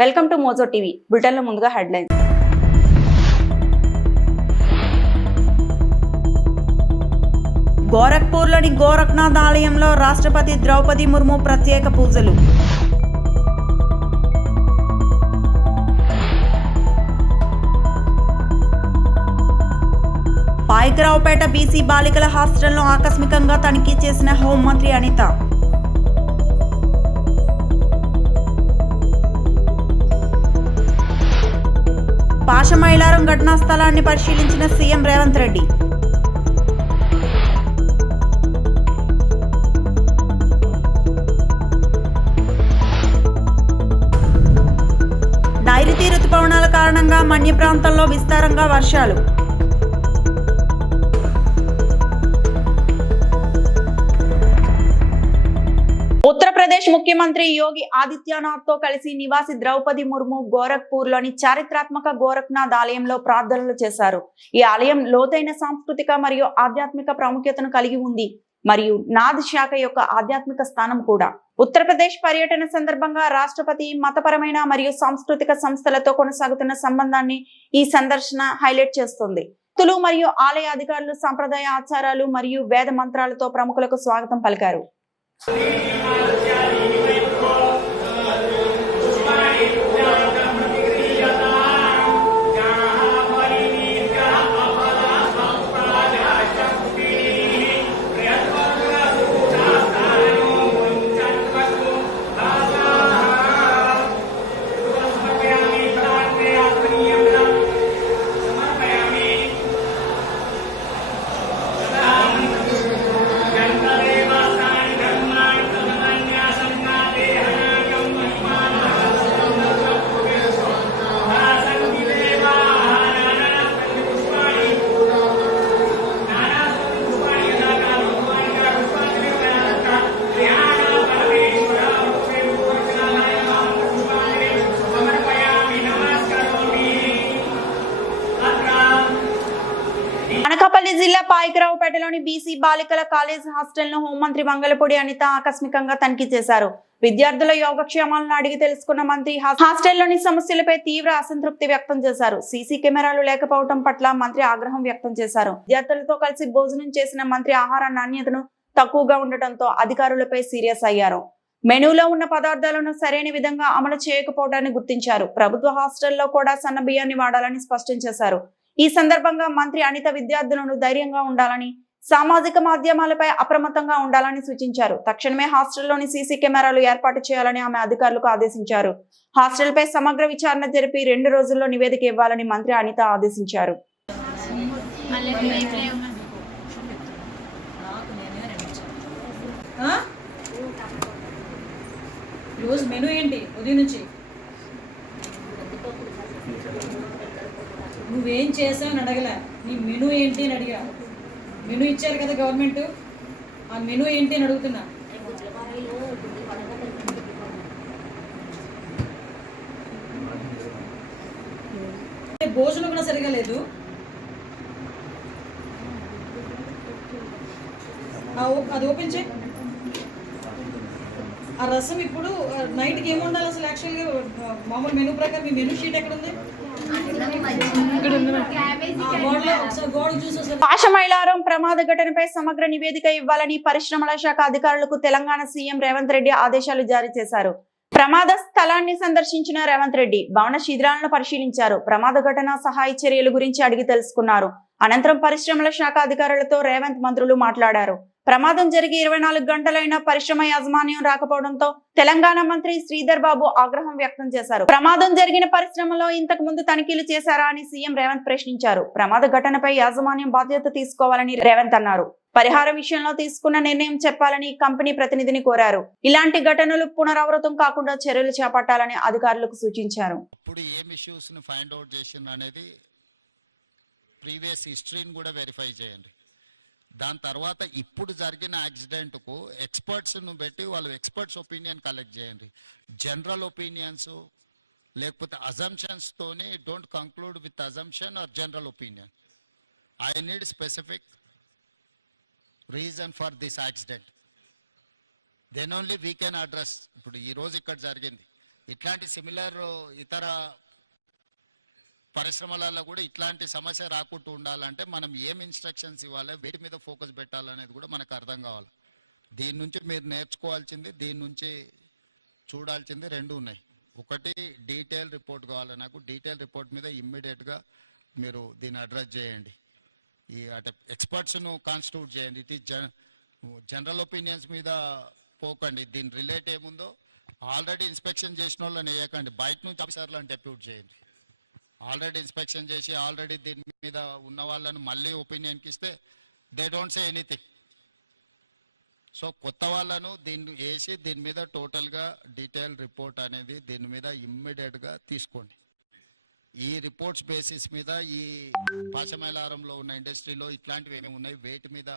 Welcome to Mojo TV. బులెటిన్లో ముందుగా headlines. గోరఖ్పూర్లోని Gorakhnath ఆలయంలో రాష్ట్రపతి ద్రౌపది ముర్ము ప్రత్యేక పూజలు. పాయకరావుపేట బీసీ బాలికల హాస్టల్ను ఆకస్మికంగా తనిఖీ చేసిన హోంమంత్రి అనిత. పాషమైలారం ఘటనా స్థలాన్ని పరిశీలించిన సీఎం రేవంత్ రెడ్డి. నైరుతి రుతుపవనాల కారణంగా మన్య ప్రాంతాల్లో విస్తారంగా వర్షాలు. ఉత్తరప్రదేశ్ ముఖ్యమంత్రి యోగి ఆదిత్యనాథ్ తో కలిసి నివాసి ద్రౌపది ముర్ము గోరఖ్పూర్లోని చారిత్రాత్మక గోరఖ్నాథ్ ఆలయంలో ప్రార్థనలు చేశారు. ఈ ఆలయం లోతైన సాంస్కృతిక మరియు ఆధ్యాత్మిక ప్రాముఖ్యతను కలిగి ఉంది మరియు నాథ్ శాఖ యొక్క ఆధ్యాత్మిక స్థానం కూడా. ఉత్తరప్రదేశ్ పర్యటన సందర్భంగా రాష్ట్రపతి మతపరమైన మరియు సాంస్కృతిక సంస్థలతో కొనసాగుతున్న సంబంధాన్ని ఈ సందర్శన హైలైట్ చేస్తుంది. భక్తులు మరియు ఆలయ అధికారులు సంప్రదాయ ఆచారాలు మరియు వేద మంత్రాలతో ప్రముఖులకు స్వాగతం పలికారు. అనకాపల్లి జిల్లా పాయకరావుపేటలోని బీసీ బాలికల కాలేజ్ హాస్టల్ ను హోంమంత్రి మంగళపూడి అనిత ఆకస్మికంగా తనిఖీ చేశారు. విద్యార్థుల యోగక్షేమాలను అడిగి తెలుసుకున్న మంత్రి హాస్టల్లోని సమస్యలపై తీవ్ర అసంతృప్తి వ్యక్తం చేశారు. సీసీ కెమెరాలు లేకపోవడం పట్ల మంత్రి ఆగ్రహం వ్యక్తం చేశారు. విద్యార్థులతో కలిసి భోజనం చేసిన మంత్రి ఆహార నాణ్యతను తక్కువగా ఉండటంతో అధికారులపై సీరియస్ అయ్యారు. మెనూలో ఉన్న పదార్థాలను సరైన విధంగా అమలు చేయకపోవడాన్ని గుర్తించారు. ప్రభుత్వ హాస్టల్లో కూడా సన్న బియ్యాన్ని వాడాలని స్పష్టం చేశారు. ఈ సందర్భంగా మంత్రి అనిత విద్యార్థులను ధైర్యంగా ఉండాలని, సామాజిక మాధ్యమాలపై అప్రమత్తంగా ఉండాలని సూచించారు. తక్షణమే హాస్టల్లోని సీసీ కెమెరాలు ఏర్పాటు చేయాలని ఆమె అధికారులకు ఆదేశించారు. హాస్టల్పై సమగ్ర విచారణ జరిపి 2 రోజుల్లో నివేదిక ఇవ్వాలని మంత్రి అనిత ఆదేశించారు. నువ్వేం చేసావని అడగలే, నీ మెనూ ఏంటి అని అడిగా. మెనూ ఇచ్చారు కదా గవర్నమెంట్, ఆ మెనూ ఏంటి అని అడుగుతున్నా. భోజనం కూడా సరిగా లేదు. అది ఓపెన్ చేయి. ఆ రసం ఇప్పుడు నైట్కి ఏమి ఉండాలి అసలు? యాక్చువల్గా మామూలు మెనూ ప్రకారం మీ మెనూ షీట్ ఎక్కడ ఉంది? పాషమైలారం ప్రమాద ఘటనపై సమగ్ర నివేదిక ఇవ్వాలని పరిశ్రమల శాఖ అధికారులకు తెలంగాణ సీఎం రేవంత్ రెడ్డి ఆదేశాలు జారీ చేశారు. ప్రమాద స్థలాన్ని సందర్శించిన రేవంత్ రెడ్డి భవన శిథిలాలను పరిశీలించారు. ప్రమాద ఘటన సహాయ చర్యల గురించి అడిగి తెలుసుకున్నారు. అనంతరం పరిశ్రమల శాఖ అధికారులతో రేవంత్ మంత్రులు మాట్లాడారు. ప్రమాదం జరిగి 24 గంటలైనా పరిశ్రమ యాజమాన్యం రాకపోవడంతో తెలంగాణ మంత్రి శ్రీధర్ బాబు ఆగ్రహం వ్యక్తం చేశారు. ప్రమాదం జరిగిన పరిశ్రమలో ఇంతకు ముందు తనిఖీలు చేశారా అని సీఎం రేవంత్ ప్రశ్నించారు. ప్రమాద ఘటనపై యాజమాన్యం బాధ్యత తీసుకోవాలని రేవంత్ అన్నారు. పరిహారం విషయంలో తీసుకున్న నిర్ణయం చెప్పాలని కంపెనీ ప్రతినిధిని కోరారు. ఇలాంటి ఘటనలు పునరావృతం కాకుండా చర్యలు చేపట్టాలని అధికారులకు సూచించారు. దాని తర్వాత ఇప్పుడు జరిగిన యాక్సిడెంట్ కు ఎక్స్పర్ట్స్ ను పెట్టి వాళ్ళు ఎక్స్పర్ట్స్ ఒపీనియన్ కలెక్ట్ చేయండి. జనరల్ ఒపీనియన్స్ లేకపోతే అజంప్షన్స్ తోని don't conclude with assumption or general opinion. I need specific reason for this accident, then only we can address. ఇప్పుడు ఈ రోజు ఇక్కడ జరిగింది, ఇట్లాంటి సిమిలర్ ఇతర పరిశ్రమలలో కూడా ఇట్లాంటి సమస్య రాకుండా ఉండాలంటే మనం ఏం ఇన్స్ట్రక్షన్స్ ఇవ్వాలి, వీటి మీద ఫోకస్ పెట్టాలనేది కూడా మనకు అర్థం కావాలి. దీని నుంచి మీరు నేర్చుకోవాల్సింది, దీని నుంచి చూడాల్సింది రెండు ఉన్నాయి. ఒకటి డీటెయిల్ రిపోర్ట్ కావాలి నాకు. డీటెయిల్ రిపోర్ట్ మీద ఇమ్మీడియట్గా మీరు దీన్ని అడ్రస్ చేయండి. ఈ అంటే ఎక్స్పర్ట్స్ను కాన్స్టిట్యూట్ చేయండి. ఇట్ ఈస్ జనరల్ ఒపీనియన్స్ మీద పోకండి. దీని రిలేట్ ఏముందో ఆల్రెడీ ఇన్స్పెక్షన్ చేసిన వాళ్ళని వేయకండి, బయట నుంచి ఆఫీసర్లను డెప్యూట్ చేయండి. ఆల్రెడీ ఇన్స్పెక్షన్ చేసి ఆల్రెడీ దీని మీద ఉన్న వాళ్ళను మళ్ళీ ఒపీనియన్కి ఇస్తే they don't say anything. So కొత్త వాళ్ళను దీన్ని వేసి దీని మీద టోటల్గా డీటెయిల్ రిపోర్ట్ అనేది దీని మీద ఇమ్మీడియట్గా తీసుకోండి. ఈ రిపోర్ట్స్ బేసిస్ మీద ఈ పాశమైలారంలో ఉన్న ఇండస్ట్రీలో ఇట్లాంటివి ఏమేమి ఉన్నాయి, వేటి మీద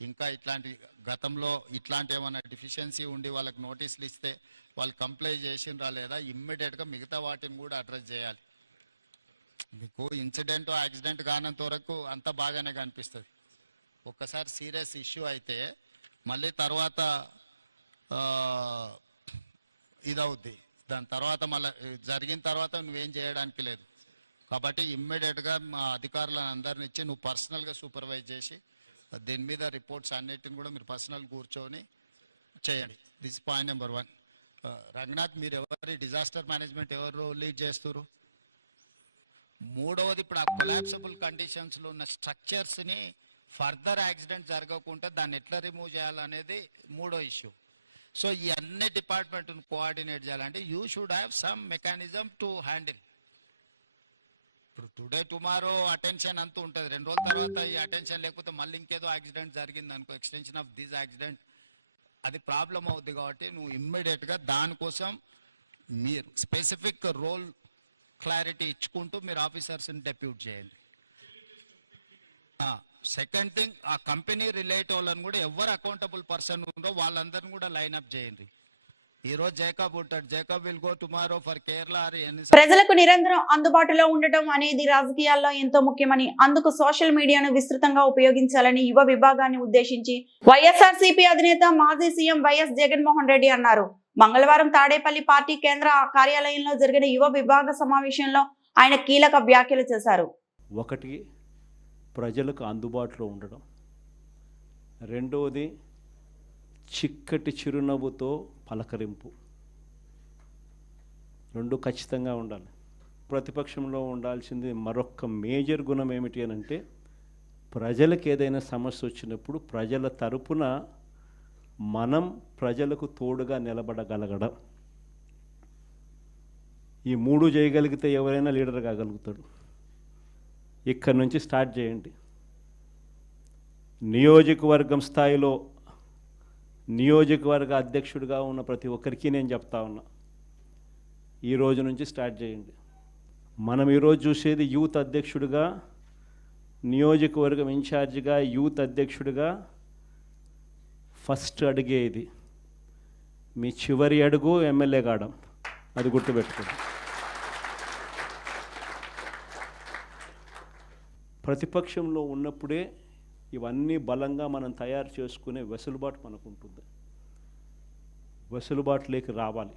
ఇంకా ఇట్లాంటి గతంలో ఇట్లాంటి ఏమైనా డెఫిషియన్సీ ఉండి వాళ్ళకి నోటీసులు ఇస్తే వాళ్ళు కంప్లై చేసిండ్రా లేదా, ఇమ్మీడియట్గా మిగతా వాటిని కూడా అడ్రస్ చేయాలి. మీకు ఇన్సిడెంట్ యాక్సిడెంట్ కానంత వరకు అంత బాగానే కనిపిస్తుంది. ఒక్కసారి సీరియస్ ఇష్యూ అయితే మళ్ళీ తర్వాత ఇదవుద్ది. దాని తర్వాత మళ్ళీ జరిగిన తర్వాత నువ్వేం చేయడానికి లేదు. కాబట్టి ఇమ్మీడియట్గా మా అధికారులను అందరిని ఇచ్చి నువ్వు పర్సనల్గా సూపర్వైజ్ చేసి దీని మీద రిపోర్ట్స్ అన్నిటిని కూడా మీరు పర్సనల్ కూర్చొని చేయండి. This point number 1. రంగనాథ్, మీరు ఎవరి డిజాస్టర్ మేనేజ్మెంట్ ఎవరు లీడ్ చేస్తారు? మూడవది, ఇప్పుడు ఆ కొలాప్సబుల్ కండిషన్స్లో ఉన్న స్ట్రక్చర్స్ని ఫర్దర్ యాక్సిడెంట్ జరగకుండా దాన్ని ఎట్లా రిమూవ్ చేయాలనేది మూడో ఇష్యూ. సో ఈ అన్ని డిపార్ట్మెంట్ను కోఆర్డినేట్ చేయాలంటే you should have some mechanism to handle. ఇప్పుడు టుడే టుమారో అటెన్షన్ అంతూ ఉంటుంది, 2 రోజుల తర్వాత ఈ అటెన్షన్ లేకపోతే మళ్ళీ ఇంకేదో యాక్సిడెంట్ జరిగింది అనుకో, ఎక్స్టెన్షన్ ఆఫ్ దిస్ యాక్సిడెంట్, అది ప్రాబ్లం అవుద్ది. కాబట్టి నువ్వు ఇమ్మీడియట్గా దానికోసం మీరు స్పెసిఫిక్ రోల్ క్లారిటీ ఇచ్చుకుంటూ మీరు ఆఫీసర్స్ని డెప్యూట్ చేయండి. సెకండ్ థింగ్, ఆ కంపెనీ రిలేట్ వాళ్ళని కూడా ఎవరు అకౌంటబుల్ పర్సన్ ఉందో వాళ్ళందరినీ కూడా లైన్ అప్ చేయండి. ఈ రోజు జేకబ్ ఉంటాడు, Jacob will go tomorrow for Kerala. ప్రజలకు నిరంతరం అందుబాటులో ఉండటం అనేది రాజకీయాల్లో ఎంతో ముఖ్యమని, అందుకు సోషల్ మీడియాను విస్తృతంగా ఉపయోగించాలని యువ విభాగాన్ని ఉద్దేశించి వైఎస్ఆర్సీపీ అధినేత మాజీ సీఎం వైఎస్ జగన్మోహన్ రెడ్డి అన్నారు. మంగళవారం తాడేపల్లి పార్టీ కేంద్ర కార్యాలయంలో జరిగిన యువ విభాగ సమావేశంలో ఆయన కీలక వ్యాఖ్యలు చేశారు. ఒకటి, ప్రజలకు అందుబాటులో ఉండడం. రెండవది, చిక్కటి చిరునవ్వుతో పలకరింపు. రెండు ఖచ్చితంగా ఉండాలి. ప్రతిపక్షంలో ఉండాల్సింది మరొక మేజర్ గుణం ఏమిటి అని అంటే, ప్రజలకు ఏదైనా సమస్య వచ్చినప్పుడు ప్రజల తరపున మనం ప్రజలకు తోడుగా నిలబడగలగడం. ఈ మూడు చేయగలిగితే ఎవరైనా లీడర్ కాగలుగుతాడు. ఇక్కడి నుంచి స్టార్ట్ చేయండి. నియోజకవర్గం స్థాయిలో నియోజకవర్గ అధ్యక్షుడిగా ఉన్న ప్రతి ఒక్కరికి నేను చెప్తా ఉన్నా, ఈ రోజు నుంచి స్టార్ట్ చేయండి. మనం ఈరోజు చూసేది యూత్ అధ్యక్షుడిగా, నియోజకవర్గం ఇన్ఛార్జిగా, యూత్ అధ్యక్షుడిగా ఫస్ట్ అడిగే ఇది. మీ చివరి అడుగు ఎమ్మెల్యే కావడం, అది గుర్తుపెట్టుకోండి. ప్రతిపక్షంలో ఉన్నప్పుడే ఇవన్నీ బలంగా మనం తయారు చేసుకునే వెసులుబాటు మనకు ఉంటుంది. వెసులుబాటులోకి రావాలి.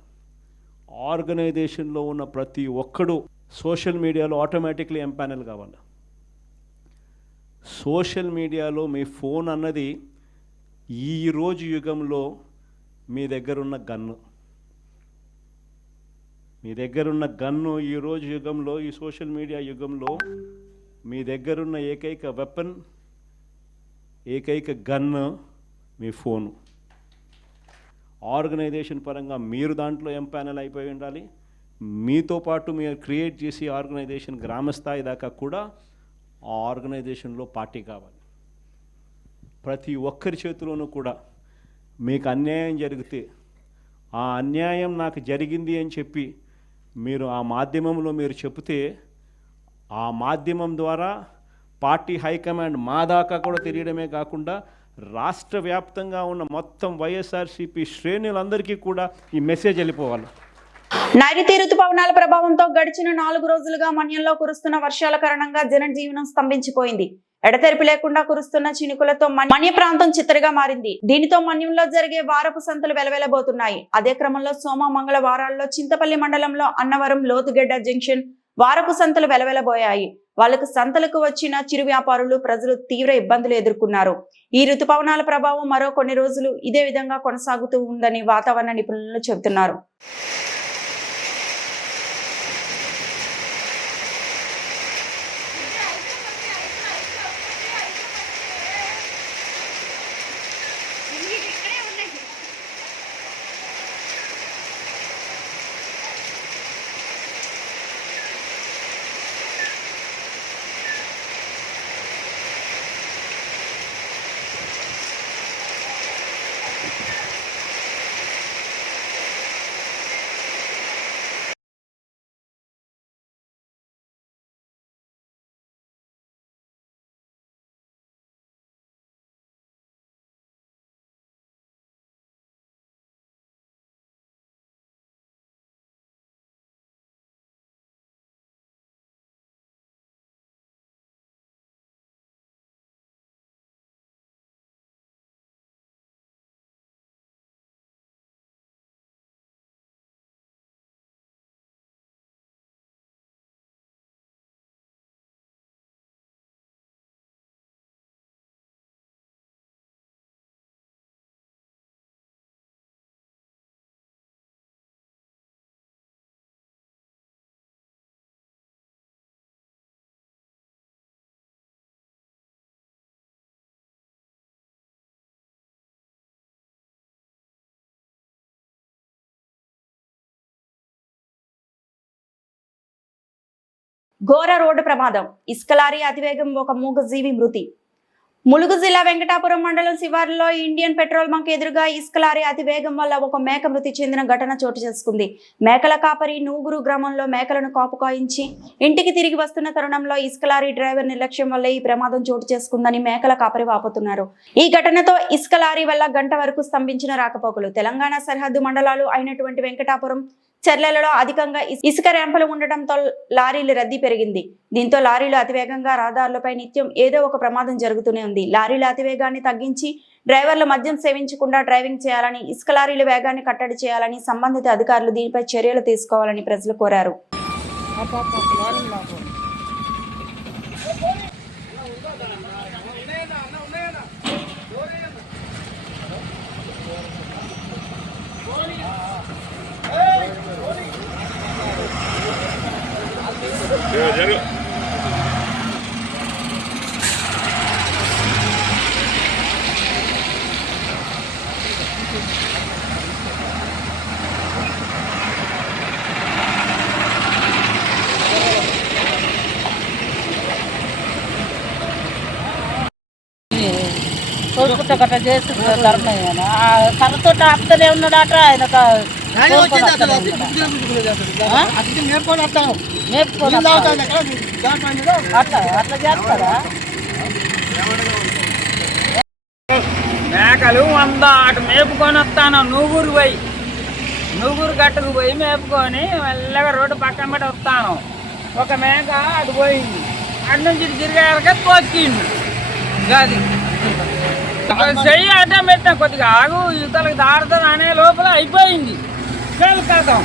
ఆర్గనైజేషన్లో ఉన్న ప్రతి ఒక్కడు సోషల్ మీడియాలో ఆటోమేటిక్లీ ఎంపానల్ కావాలి. సోషల్ మీడియాలో మీ ఫోన్ అన్నది ఈరోజు యుగంలో మీ దగ్గరున్న గన్ను. మీ దగ్గరున్న గన్ను ఈరోజు యుగంలో, ఈ సోషల్ మీడియా యుగంలో మీ దగ్గరున్న ఏకైక వెపన్, ఏకైక గన్ను మీ ఫోను. ఆర్గనైజేషన్ పరంగా మీరు దాంట్లో ఎంపానల్ అయిపోయి ఉండాలి. మీతో పాటు మీరు క్రియేట్ చేసి ఆర్గనైజేషన్ గ్రామస్థాయి దాకా కూడా ఆ ఆర్గనైజేషన్లో పార్టీ కావాలి. ప్రతి ఒక్కరి చేతిలోనూ కూడా మీకు అన్యాయం జరిగితే, ఆ అన్యాయం నాకు జరిగింది అని చెప్పి మీరు ఆ మాధ్యమంలో మీరు చెబితే, ఆ మాధ్యమం ద్వారా పార్టీ హైకమాండ్ మా దాకా కూడా తెలియడమే కాకుండా రాష్ట్ర వ్యాప్తంగా ఉన్న మొత్తం వైఎస్ఆర్సీపీ శ్రేణులందరికీ కూడా ఈ మెసేజ్ వెళ్ళిపోవాలి. నైరుతి రుతుపవనాల ప్రభావంతో గడిచిన 4 రోజులుగా మన్యంలో కురుస్తున్న వర్షాల కారణంగా జనజీవనం స్తంభించిపోయింది. ఎడతెరిపి లేకుండా కురుస్తున్న చినుకులతో మన్య ప్రాంతం చిత్తడిగా మారింది. దీనితో మన్యంలో జరిగే వారపు సంతలు వెలవెలబోతున్నాయి. అదే క్రమంలో సోమ మంగళ వారాల్లో చింతపల్లి మండలంలో అన్నవరం లోతుగెడ్డ జంక్షన్ వారపు సంతలు వెలవెలబోయాయి. వాళ్లకు సంతలకు వచ్చిన చిరు వ్యాపారులు ప్రజలు తీవ్ర ఇబ్బందులు ఎదుర్కొన్నారు. ఈ ఋతుపవనాల ప్రభావం మరో కొన్ని రోజులు ఇదే విధంగా కొనసాగుతూ ఉందని వాతావరణ నిపుణులు చెబుతున్నారు. ఘోర రోడ్డు ప్రమాదం. ఇసుక లారీ అతివేగం, ఒక మూగజీవి మృతి. ములుగు జిల్లా వెంకటాపురం మండలం శివారులో ఇండియన్ పెట్రోల్ బంక్ ఎదురుగా ఇసుక లారీ అతివేగం వల్ల ఒక మేక మృతి చెందిన ఘటన చోటు చేసుకుంది. మేకల కాపరి నూగురు గ్రామంలో మేకలను కాపు కాయించి ఇంటికి తిరిగి వస్తున్న తరుణంలో ఇసుక లారీ డ్రైవర్ నిర్లక్ష్యం వల్ల ఈ ప్రమాదం చోటు చేసుకుందని మేకల కాపరి వాపోతున్నారు. ఈ ఘటనతో ఇసుక లారీ వల్ల గంట వరకు స్తంభించిన రాకపోకలు. తెలంగాణ సరిహద్దు మండలాలు అయినటువంటి వెంకటాపురం, చెర్లలో అధికంగా ఇసుక ర్యాంపులు ఉండటంతో లారీల రద్దీ పెరిగింది. దీంతో లారీలు అతివేగంగా రహదారులపై నిత్యం ఏదో ఒక ప్రమాదం జరుగుతూనే ఉంది. లారీల అతివేగాన్ని తగ్గించి డ్రైవర్లు మద్యం సేవించకుండా డ్రైవింగ్ చేయాలని, ఇసుక లారీల వేగాన్ని కట్టడి చేయాలని సంబంధిత అధికారులు దీనిపై చర్యలు తీసుకోవాలని ప్రజలు కోరారు. తోడుకుంటే గట్ట చేసి ధర్మయ్యాను కర్రతో ఆపుతూనే ఉన్నాడట. ఆయన అట్లా చేస్తారా? మేకలు 100 అటు మేపుకొని వస్తాను. నూగురు గట్టుకు పోయి మేపుకొని మెల్లగా రోడ్డు పక్కన పెట్టి వస్తాను. ఒక మేక అటు పోయింది, అటు నుంచి తిరిగాక తోక్కిండు. అది చెయ్యి అడ్డం పెట్టిన కొద్దిగా ఆగు ఇతలకు దాడుతుంది అనే లోపల అయిపోయింది. కథం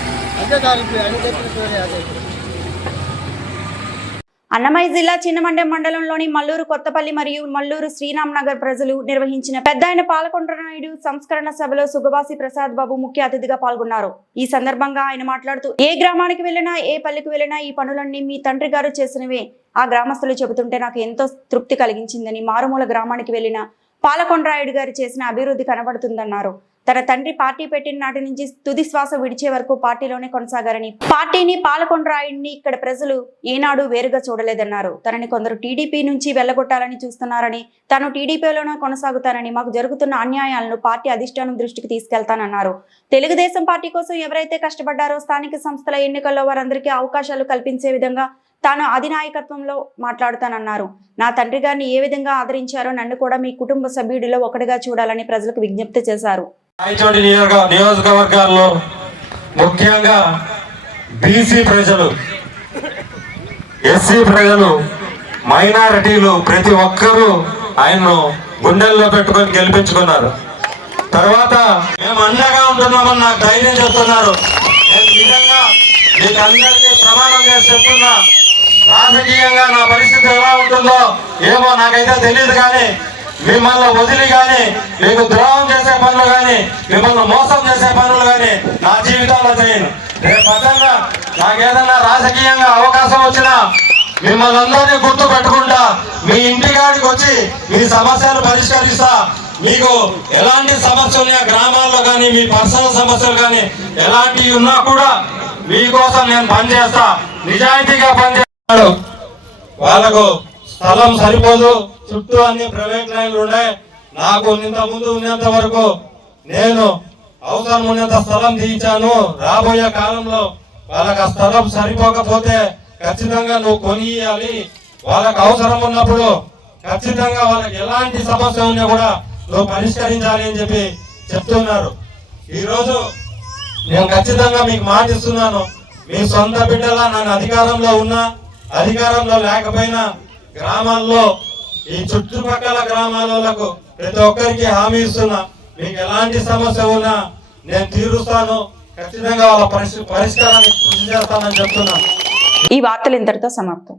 అన్నమయ్య జిల్లా చిన్నమండెం మండలంలోని మల్లూరు కొత్తపల్లి మరియు మల్లూరు శ్రీరామ్ నగర్ ప్రజలు నిర్వహించిన పెద్దాయన పాలకొండ్ర నాయుడు సంస్కరణ సభలో సుగవాసి ప్రసాద్ బాబు ముఖ్య అతిథిగా పాల్గొన్నారు. ఈ సందర్భంగా ఆయన మాట్లాడుతూ, ఏ గ్రామానికి వెళ్ళినా, ఏ పల్లెకి వెళ్ళినా ఈ పనులన్నీ మీ తండ్రి గారు చేసినవే. ఆ గ్రామస్తులు చెబుతుంటే నాకు ఎంతో తృప్తి కలిగించిందని, మారుమూల గ్రామానికి వెళ్ళిన పాలకొండ్రాయుడు గారు చేసిన అభివృద్ధి కనబడుతుందన్నారు. తన తండ్రి పార్టీ పెట్టిన నాటి నుంచి తుది శ్వాస విడిచే వరకు పార్టీలోనే కొనసాగారని, పార్టీని, పాలకొండ్రాయుడిని ఇక్కడ ప్రజలు ఏనాడు వేరుగా చూడలేదన్నారు. తనని కొందరు టీడీపీ నుంచి వెళ్లగొట్టాలని చూస్తున్నారని, తాను టీడీపీలోనే కొనసాగుతానని, మాకు జరుగుతున్న అన్యాయాలను పార్టీ అధిష్టానం దృష్టికి తీసుకెళ్తానన్నారు. తెలుగుదేశం పార్టీ కోసం ఎవరైతే కష్టపడ్డారో స్థానిక సంస్థల ఎన్నికల్లో వారందరికీ అవకాశాలు కల్పించే విధంగా తాను అధినాయకత్వంలో మాట్లాడుతానన్నారు. నా తండ్రి గారిని ఏ విధంగా ఆదరించారో నన్ను కూడా మీ కుటుంబ సభ్యుడిలో ఒకటిగా చూడాలని ప్రజలకు విజ్ఞప్తి చేశారు. నియోజకవర్గాల్లో ముఖ్యంగా బీసీ ప్రజలు, ఎస్సీ ప్రజలు మైనారిటీలు ప్రతి ఒక్కరూ ఆయన్ను గుండెల్లో పెట్టుకొని గెలిపించుకున్నారు. తర్వాత మేము అండగా ఉంటున్నామని నాకు ధైర్యం చెప్తున్నారు. నేను నిజంగా మీకు అందరికీ ప్రమాణం చేసి చెప్తున్నా, రాజకీయంగా నా పరిస్థితి ఎలా ఉంటుందో ఏమో నాకైతే తెలియదు, కానీ మిమ్మల్ని వదిలి కానీ మీకు ద్రోహం చేసే పనులు కానీ మిమ్మల్ని మోసం చేసే పనులు కానీ నా జీవితంలో చేయను. రేపు పదంగా నాకేదన్నా రాజకీయంగా అవకాశం వచ్చినా మిమ్మల్ని అందరినీ గుర్తు పెట్టుకుంటా, మీ ఇంటికాడికి వచ్చి మీ సమస్యలు పరిష్కరిస్తా. మీకు ఎలాంటి సమస్యలు ఉన్నా గ్రామాల్లో కానీ మీ పర్సనల్ సమస్యలు కానీ ఎలాంటివి ఉన్నా కూడా మీకోసం నేను పనిచేస్తా, నిజాయితీగా పనిచేస్తాడు. వాళ్ళకు స్థలం సరిపోదు, చుట్టూ అన్ని ప్రైవేట్ లైన్లు ఉన్నాయి. నాకు ఇంత ముందు ఉన్నంత వరకు నేను అవసరం ఉన్నంత స్థలం తీయించాను. రాబోయే కాలంలో వాళ్ళకి ఆ స్థలం సరిపోకపోతే ఖచ్చితంగా నువ్వు కొనియాలి. వాళ్ళకి అవసరం ఉన్నప్పుడు ఖచ్చితంగా వాళ్ళకి ఎలాంటి సమస్య ఉన్నా కూడా నువ్వు పరిష్కరించాలి అని చెప్పి చెప్తున్నారు. ఈరోజు నేను ఖచ్చితంగా మీకు మాట ఇస్తున్నాను, మీ సొంత బిడ్డలా నన్ను అధికారంలో ఉన్నా అధికారంలో లేకపోయినా గ్రామాల్లో ఈ చుట్టుపక్కల గ్రామాలకు ప్రతి ఒక్కరికి హామీ ఇస్తున్నా, మీకు ఎలాంటి సమస్య ఉన్నా నేను తీరుస్తాను, ఖచ్చితంగా వాళ్ళ పరిష్కారానికి కృషి చేస్తానని చెప్తున్నాను. ఈ వార్తలు ఇంతటితో సమాప్తం.